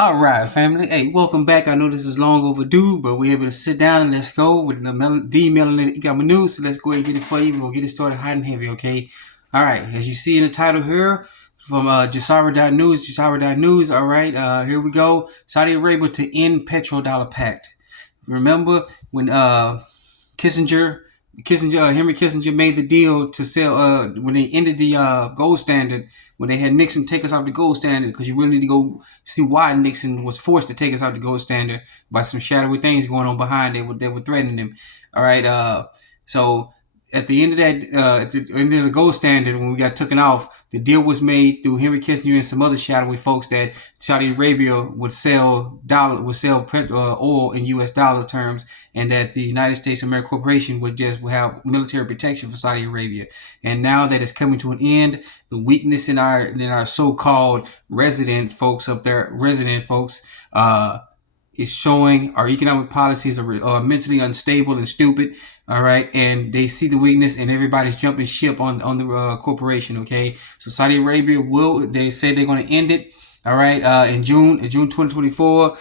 All right, family. Hey, welcome back. I know this is long overdue, but we're able to sit down and let's go with the Melanin Economic News. So let's go ahead and get it for you. We'll get it started hot and heavy, okay? All right, as you see in the title here from Jasara.news. All right, here we go. Saudi Arabia to end Petrodollar Pact. Remember when Kissinger, Henry Kissinger made the deal to sell when they ended the gold standard, when they had Nixon take us off the gold standard, because you really need to go see why Nixon was forced to take us off the gold standard by some shadowy things going on behind it that were threatening him. All right, so at the end of that, at the end of the gold standard, when we got taken off, the deal was made through Henry Kissinger and some other shadowy folks that Saudi Arabia would sell oil in U.S. dollar terms, and that the United States American Corporation would have military protection for Saudi Arabia. And now that it's coming to an end, the weakness in our so-called resident folks, is showing our economic policies are mentally unstable and stupid. All right, and they see the weakness, and everybody's jumping ship on the corporation. Okay, so Saudi Arabia they say they're going to end it. All right, in June 2024.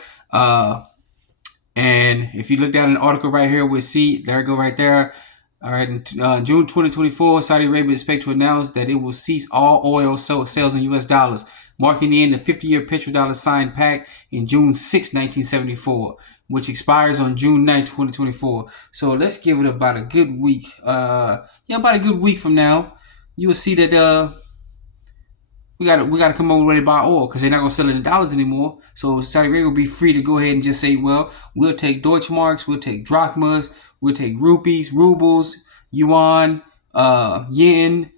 And if you look down in the article right here, we'll see there, go right there. All right, in June 2024, Saudi Arabia is expected to announce that it will cease all oil sales in U.S. dollars, marking the end of the 50-year petrodollar signed pact in June 6, 1974, which expires on June 9, 2024. So let's give it about a good week. About a good week from now, you will see that we gotta come up with a way to buy oil, because they're not gonna sell it in dollars anymore. So Saudi Arabia will be free to go ahead and just say, well, we'll take Deutschmarks, we'll take drachmas, we'll take rupees, rubles, yuan, yen,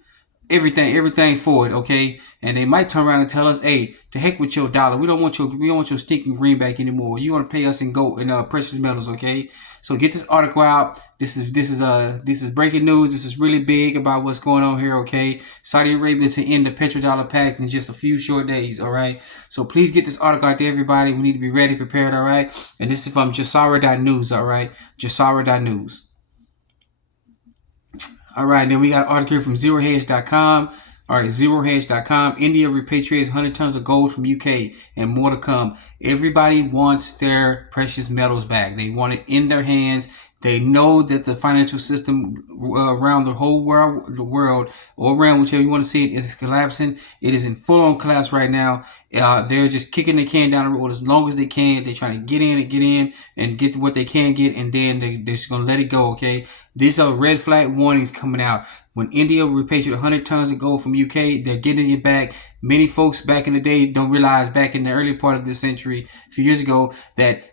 everything for it, okay? And they might turn around and tell us, hey, to heck with your dollar. We don't want your stinking greenback anymore. You want to pay us in gold and precious metals, okay? So get this article out. This is breaking news. This is really big about what's going on here, okay? Saudi Arabia to end the petrodollar pact in just a few short days, all right? So please get this article out to everybody. We need to be ready, prepared, all right? And this is from Jasara.news, all right? Jasara.news. All right, then we got an article here from ZeroHedge.com. All right, ZeroHedge.com. India repatriates 100 tons of gold from UK, and more to come. Everybody wants their precious metals back. They want it in their hands. They know that the financial system around the whole world, or around whichever you want to see it, is collapsing. It is in full-on collapse right now. They're just kicking the can down the road as long as they can. They're trying to get in and get what they can get, and then they're just going to let it go, okay? These are red flag warnings coming out. When India repatriated 100 tons of gold from UK, they're getting it back. Many folks back in the day don't realize, back in the early part of this century, a few years ago, that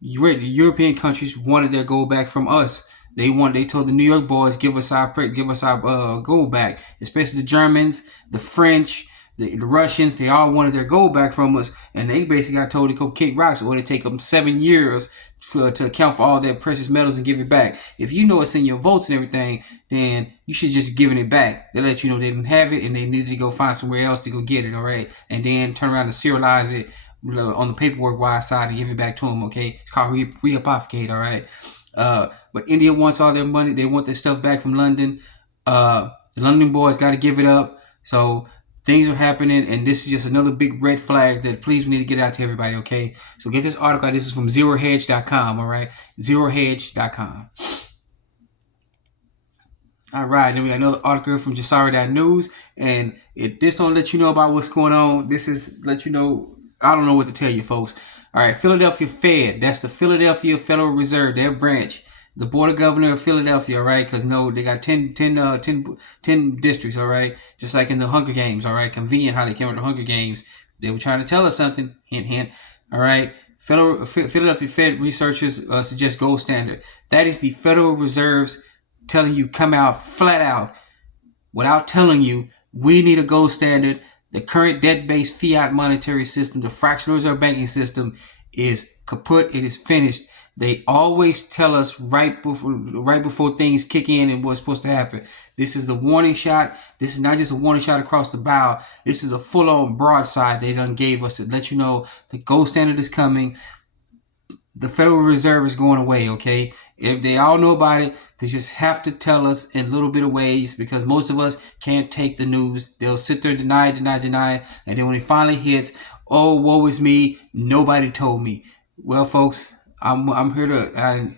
European countries wanted their gold back from us. They told the New York boys, give us our gold back. Especially the Germans, the French, the Russians. They all wanted their gold back from us, and they basically got told to go kick rocks, or to take them 7 years to account for all their precious metals and give it back. If you know it's in your votes and everything, then you should just giving it back. They let you know they didn't have it, and they needed to go find somewhere else to go get it. All right, and then turn around and serialize it on the paperwork wide side and give it back to them, okay? It's called rehypothecate, all right? But India wants all their money. They want their stuff back from London. The London boys got to give it up. So things are happening, and this is just another big red flag that please we need to get out to everybody, okay? So get this article. This is from ZeroHedge.com, all right? ZeroHedge.com. All right, then we got another article from Jasara.news, and this don't let you know about what's going on. This is let you know. I don't know what to tell you, folks. All right, Philadelphia Fed. That's the Philadelphia Federal Reserve, their branch. The Board of Governors of Philadelphia, all right? Because, no, they got 10 districts, all right? Just like in the Hunger Games, all right? Convenient how they came with the Hunger Games. They were trying to tell us something. Hint, hint. All right? Philadelphia Fed researchers suggest gold standard. That is the Federal Reserve's telling you, come out flat out without telling you, we need a gold standard. The current debt-based fiat monetary system, the fractional reserve banking system, is kaput. It is finished. They always tell us right before things kick in and what's supposed to happen. This is the warning shot. This is not just a warning shot across the bow. This is a full-on broadside they done gave us to let you know the gold standard is coming. The Federal Reserve is going away, okay? If they all know about it, they just have to tell us in a little bit of ways, because most of us can't take the news. They'll sit there, deny, and then when it finally hits, Oh, woe is me. Nobody told me. Well, folks, I'm here to.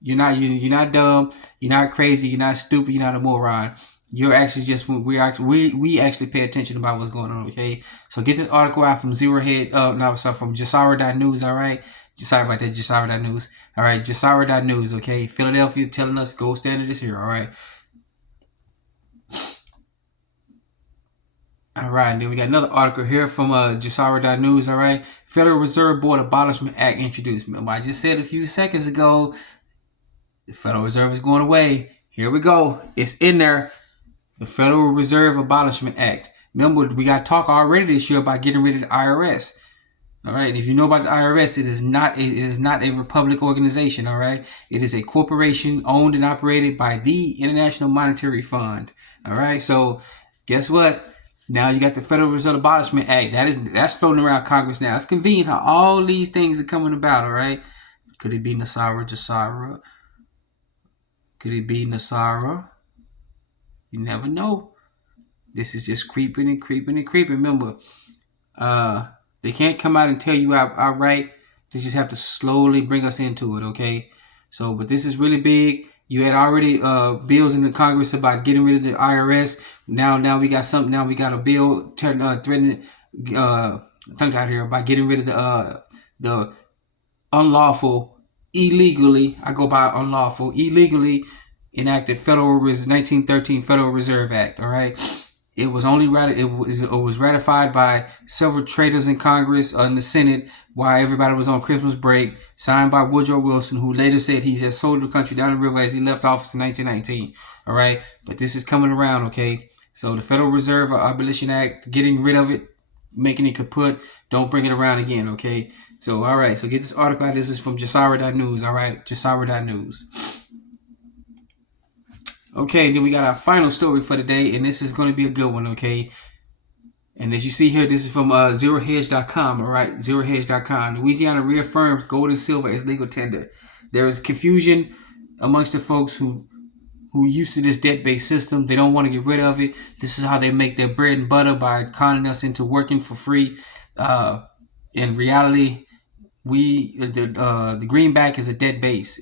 You're not dumb. You're not crazy. You're not stupid. You're not a moron. You're actually just we actually pay attention about what's going on. Okay, so get this article out from Zero Head. No, sorry, from Jasara.news. All right, sorry about that. Jasara.news. All right, Jasara.news. Okay, Philadelphia telling us gold standard is here. All right. All right, and then we got another article here from Jasara.news. All right, Federal Reserve Board Abolishment Act introduced. Remember, I just said a few seconds ago, the Federal Reserve is going away. Here we go. It's in there. The Federal Reserve Abolishment Act. Remember, we got talk already this year about getting rid of the IRS. All right. And if you know about the IRS, it is not a republic organization. All right. It is a corporation owned and operated by the International Monetary Fund. All right. So guess what? Now you got the Federal Reserve Abolishment Act. That's floating around Congress now. It's convenient how all these things are coming about. All right. Could it be Jasara? Could it be Nasara? You never know. This is just creeping and creeping and creeping. Remember, they can't come out and tell you outright. They just have to slowly bring us into it, okay? So, but this is really big. You had already bills in the Congress about getting rid of the IRS. Now we got something. Now we got a bill threatening tongue out here about getting rid of the unlawful, illegally. I go by unlawful, illegally enacted 1913 Federal Reserve Act. All right, it was ratified by several traitors in Congress in the Senate while everybody was on Christmas break. Signed by Woodrow Wilson, who later said he had sold the country down the river as he left office in 1919. All right, but this is coming around. Okay, so the Federal Reserve Abolition Act, getting rid of it, making it kaput. Don't bring it around again. Okay. So all right. So get this article out. This is from Jasara.news. All right, Jasara.news. Okay, then we got our final story for the day, and this is going to be a good one, okay? And as you see here, this is from ZeroHedge.com, all right? ZeroHedge.com. Louisiana reaffirms gold and silver as legal tender. There is confusion amongst the folks who used to this debt-based system. They don't want to get rid of it. This is how they make their bread and butter, by conning us into working for free. In reality, the greenback is a debt-based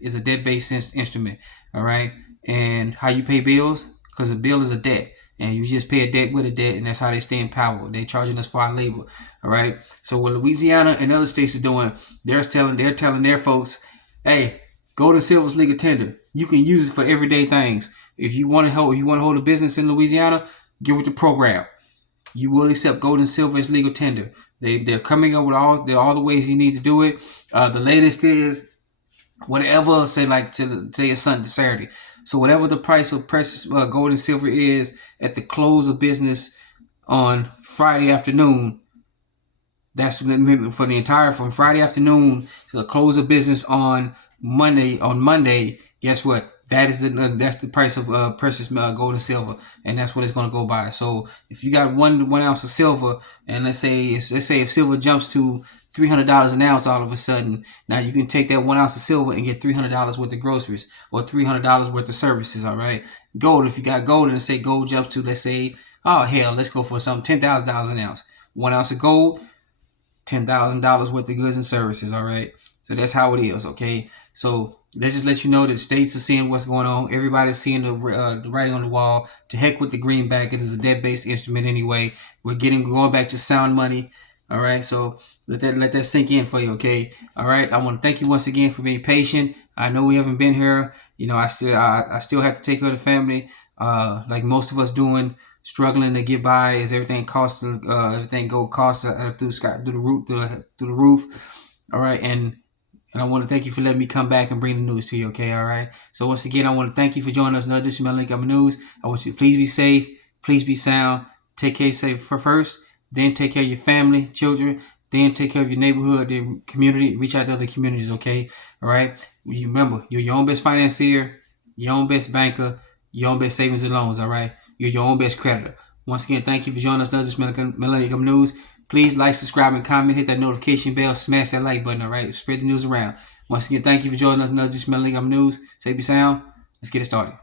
instrument, all right? And how you pay bills, because a bill is a debt, and you just pay a debt with a debt, and that's how they stay in power. They charging us for our labor, all right? So what Louisiana and other states are doing, they're telling their folks, hey, gold and silver is legal tender. You can use it for everyday things. If you want to hold a business in Louisiana, give it the program. You will accept gold and silver as legal tender. They're coming up with all the ways you need to do it. The latest is whatever, say like today is Saturday. So whatever the price of precious gold and silver is at the close of business on Friday afternoon, that's from Friday afternoon to the close of business on Monday. Guess what? That's the price of precious gold and silver, and that's what it's going to go by. So if you got one ounce of silver, and let's say if silver jumps to $300 an ounce all of a sudden, now you can take that 1 ounce of silver and get $300 worth of groceries or $300 worth of services. All right, gold. If you got gold and say gold jumps to, let's say, let's go for something $10,000 an ounce. 1 ounce of gold, $10,000 worth of goods and services. All right, so that's how it is. Okay, so let's just let you know that states are seeing what's going on. Everybody's seeing the writing on the wall. To heck with the greenback. It is a debt-based instrument anyway. We're going back to sound money. All right, so let that sink in for you, okay? All right, I want to thank you once again for being patient. I know we haven't been here. You know, I still have to take care of the family, like most of us doing, struggling to get by as everything costs, through the roof. All right, and I want to thank you for letting me come back and bring the news to you, okay? All right. So once again, I want to thank you for joining us in another edition of Link Up News. I want you to please be safe, please be sound, take care of yourself first. Then take care of your family, children. Then take care of your neighborhood, the community. Reach out to other communities, okay? All right? You remember, you're your own best financier, your own best banker, your own best savings and loans, all right? You're your own best creditor. Once again, thank you for joining us on this Millennium News. Please like, subscribe, and comment. Hit that notification bell. Smash that like button, all right? Spread the news around. Once again, thank you for joining us on this Millennium News. Say be sound. Let's get it started.